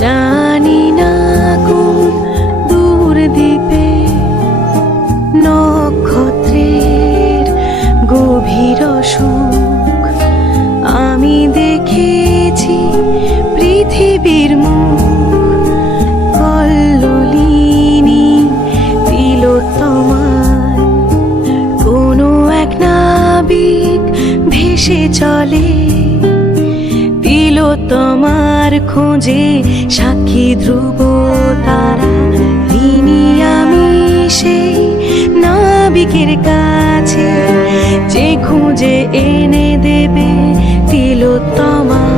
জানি না কোন দূর দ্বীপে নক্ষত্রের গভীর সুখ আমি দেখেছি পৃথিবীর মুখ কল্লোলিনী তিলোত্তমায় কোনো এক নাবিক ভেসে চলে তিলোত্তমার খোঁজে সাক্ষী ধ্রুব তারা ঋণী আমি সেই নাবিকের কাছে যে খুঁজে এনে দেবে তিলোত্তমা।